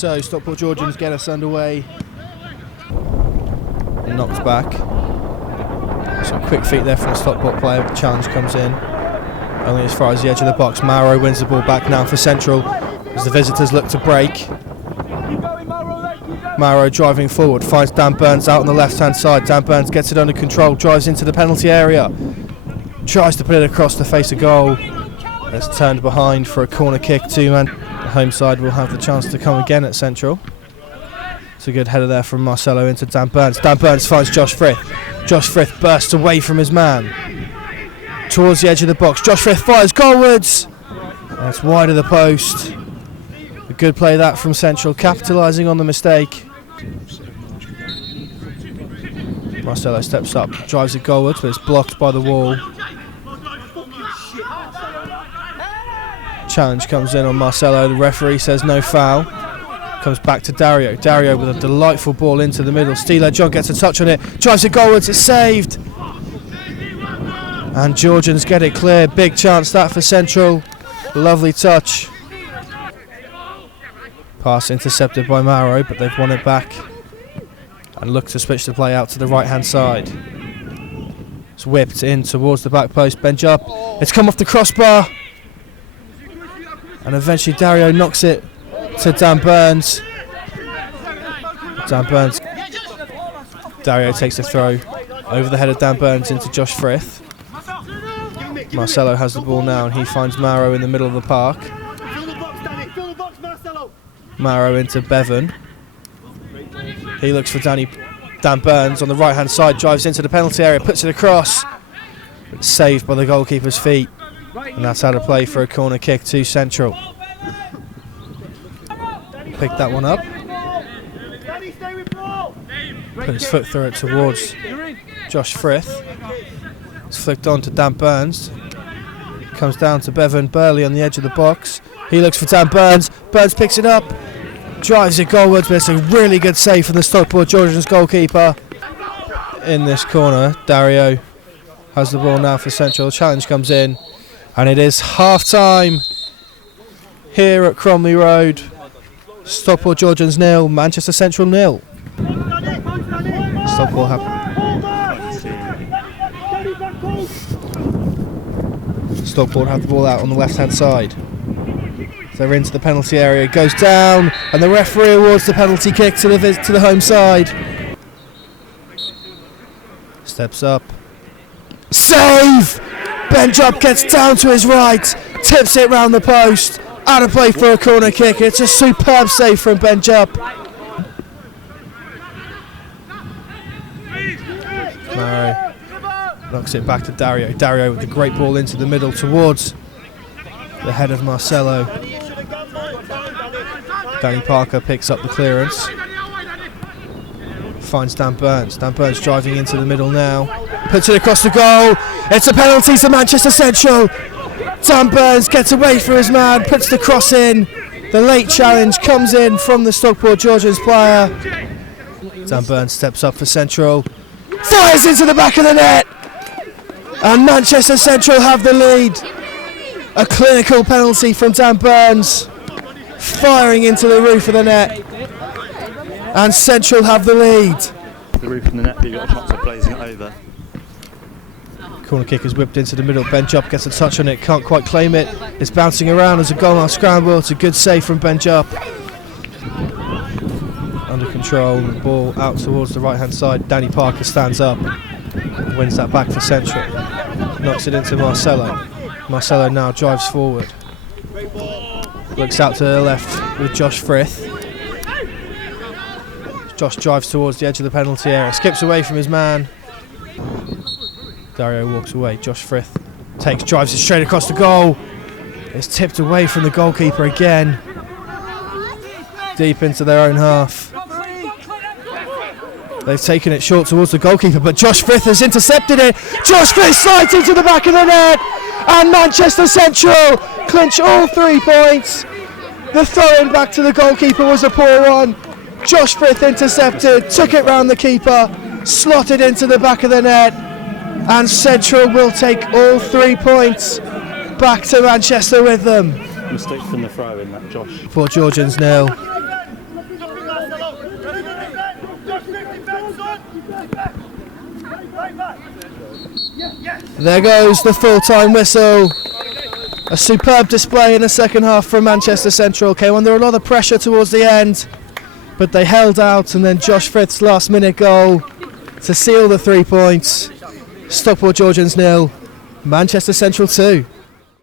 So Stockport Georgians get us underway. Knocked back. Some quick feet there from the Stockport player. The challenge comes in. Only as far as the edge of the box. Mauro wins the ball back now for Central as the visitors look to break. Mauro driving forward, finds Dan Burns out on the left-hand side. Dan Burns gets it under control, drives into the penalty area. Tries to put it across the face of goal. It's turned behind for a corner kick too, and the home side will have the chance to come again at Central. It's a good header there from Marcelo into Dan Burns. Dan Burns finds Josh Frith. Josh Frith bursts away from his man. Towards the edge of the box. Josh Frith fires goalwards. That's wide of the post. A good play that from Central, capitalising on the mistake. Marcelo steps up, drives it goalwards, but it's blocked by the wall. Challenge comes in on Marcelo. The referee says no foul. Comes back to Dario. Dario with a delightful ball into the middle. Steeler John gets a touch on it, drives it goalwards, it's saved. And Georgians get it clear. Big chance that for Central. Lovely touch. Pass intercepted by Mauro, but they've won it back and look to switch the play out to the right hand side. It's whipped in towards the back post. Benj up. It's come off the crossbar. And eventually Dario knocks it to Dan Burns. Dan Burns. Dario takes the throw over the head of Dan Burns into Josh Frith. Marcelo has the ball now and he finds Mauro in the middle of the park. Mauro into Bevan. He looks for Dan Burns on the right hand side, drives into the penalty area, puts it across. It's saved by the goalkeeper's feet. And that's out of play for a corner kick to Central. Picked that one up. Put his foot through it towards Josh Frith. It's flicked on to Dan Burns. Comes down to Bevan Burley on the edge of the box. He looks for Dan Burns. Burns picks it up. Drives it goalwards, but it's a really good save from the Stockport Georgians goalkeeper. In this corner, Dario has the ball now for Central. Challenge comes in, and it is half-time here at Cromley Road. Stockport Georgians 0, Manchester Central 0. Stockport have the ball out on the left-hand side. They're into the penalty area, goes down, and the referee awards the penalty kick to the home side. Steps up. Save! Benjup gets down to his right, tips it round the post. Out of play for a corner kick. It's a superb save from Benjup. Mauro knocks it back to Dario. Dario with the great ball into the middle towards the head of Marcelo. Danny Parker picks up the clearance. Finds Dan Burns. Dan Burns driving into the middle now. Puts it across the goal. It's a penalty to Manchester Central. Dan Burns gets away from his man, puts the cross in. The late challenge comes in from the Stockport Georgians player. Dan Burns steps up for Central. Fires into the back of the net. And Manchester Central have the lead. A clinical penalty from Dan Burns. Firing into the roof of the net. And Central have the lead. The roof of the net, but you've got a chance of blazing it over. Corner kick is whipped into the middle. Benjup gets a touch on it, can't quite claim it. It's bouncing around as a goal scramble. It's a good save from Benjup. Under control, the ball out towards the right hand side. Danny Parker stands up, wins that back for Central. Knocks it into Marcelo. Marcelo now drives forward. Looks out to the left with Josh Frith. Josh drives towards the edge of the penalty area, skips away from his man. Dario walks away. Josh Frith drives it straight across the goal. It's tipped away from the goalkeeper again. Deep into their own half. They've taken it short towards the goalkeeper, but Josh Frith has intercepted it. Josh Frith slides into the back of the net, and Manchester Central clinch all 3 points. The throw-in back to the goalkeeper was a poor one. Josh Frith intercepted, took it round the keeper, slotted into the back of the net, and Central will take all 3 points back to Manchester with them. Mistake from the throw in that, Josh. For Georgians 0, There goes the full-time whistle. A superb display in the second half from Manchester Central. Came under a lot of pressure towards the end, but they held out, and then Josh Frith's last-minute goal to seal the 3 points. Stockport Georgians 0, Manchester Central 2.